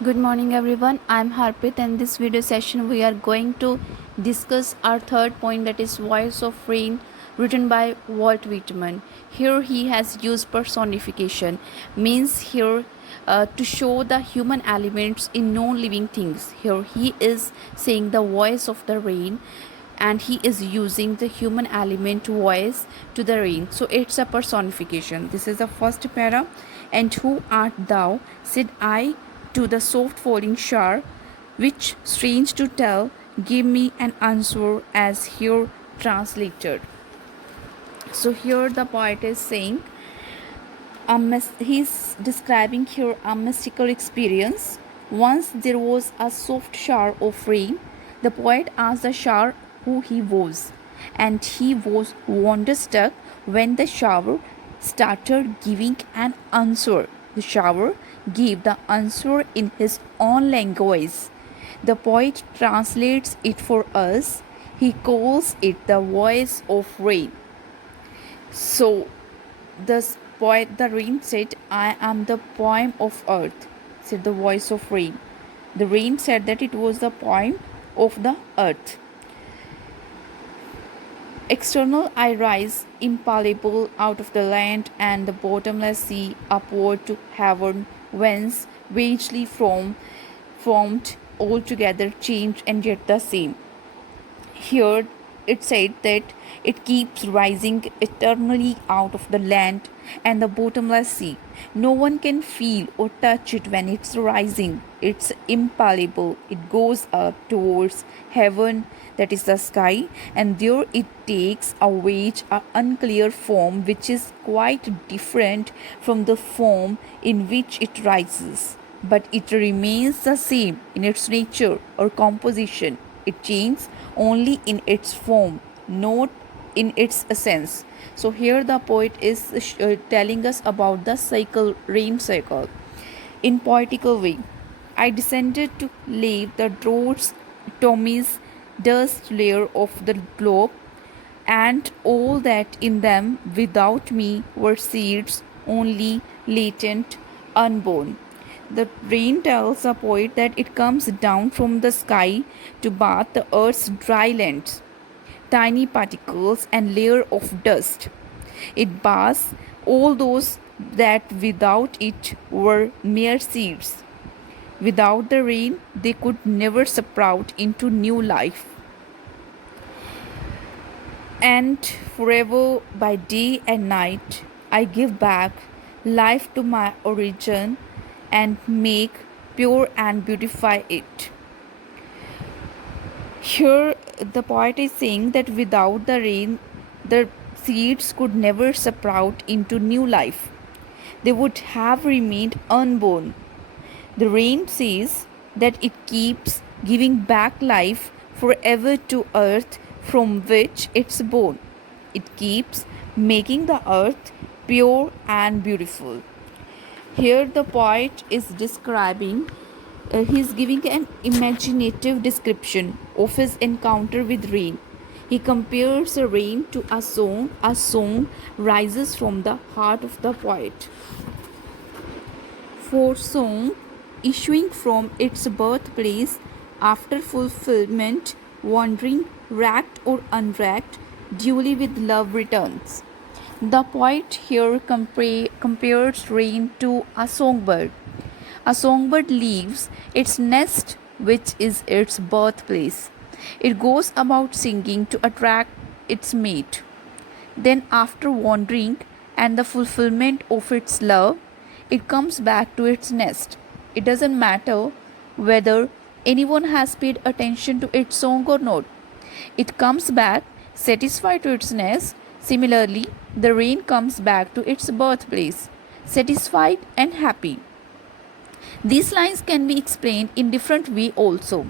Good morning everyone. I'm Harpit and this video session we are going to discuss our third point, that is Voice of Rain, written by Walt Whitman. Here he has used personification, means here to show the human elements in non-living things. Here he is saying the voice of the rain and he is using the human element voice to the rain, so it's a personification. This is the first para. And who art thou, said I to the soft falling shower, which, strange to tell, give me an answer as here translated. So here the poet is saying he's describing here a mystical experience. Once there was a soft shower of rain. The poet asked the shower who he was, and he was wonderstruck when the shower started giving an answer. The shower gave the answer in his own language. The poet translates it for us. He calls it the voice of rain. So the poet, the rain said, I am the poem of earth, said the voice of rain. The rain said that it was the poem of the earth. External I rise, impalpable, out of the land and the bottomless sea, upward to heaven, whence vagely formed, altogether changed and yet the same. Here it said that it keeps rising eternally out of the land and the bottomless sea. No one can feel or touch it when it's rising. It's impalpable. It goes up towards heaven, that is the sky, and there it takes a wage, a unclear form which is quite different from the form in which it rises. But it remains the same in its nature or composition. It changes only in its form, not in its essence. So here the poet is telling us about the cycle, rain cycle. In poetical way, I descended to leave the droughts, Tommy's dust layer of the globe, and all that in them without me were seeds only latent, unborn. The rain tells the poet that it comes down from the sky to bath the earth's dry lands, tiny particles and layer of dust. It baths all those that without it were mere seeds. Without the rain, they could never sprout into new life. And forever, by day and night, I give back life to my origin and make pure and beautify it. Here, the poet is saying that without the rain, the seeds could never sprout into new life. They would have remained unborn. The rain says that it keeps giving back life forever to earth from which it's born. It keeps making the earth pure and beautiful. Here, the poet is describing, he's giving an imaginative description of his encounter with rain. He compares the rain to a song. A song rises from the heart of the poet. For song, issuing from its birthplace after fulfillment, wandering, racked or unracked, duly with love returns. The poet here compares rain to a songbird. A songbird leaves its nest, which is its birthplace. It goes about singing to attract its mate. Then, after wandering and the fulfillment of its love, it comes back to its nest. It doesn't matter whether anyone has paid attention to its song or not. It comes back satisfied to its nest. Similarly, the rain comes back to its birthplace, satisfied and happy. These lines can be explained in different way also.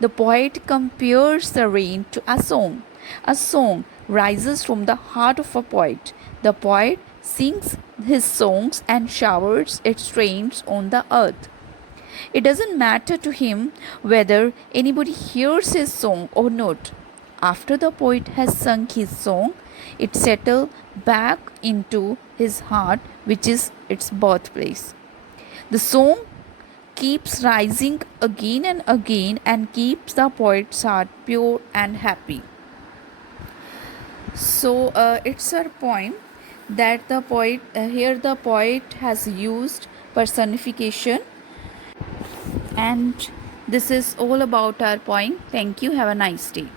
The poet compares the rain to a song. A song rises from the heart of a poet. The poet sings his songs and showers its rains on the earth. It doesn't matter to him whether anybody hears his song or not. After the poet has sung his song, it settles back into his heart, which is its birthplace. The song keeps rising again and again and keeps the poet's heart pure and happy. So it's a poem that the poet here the poet has used personification, and this is all about our poem. Thank you. Have a nice day.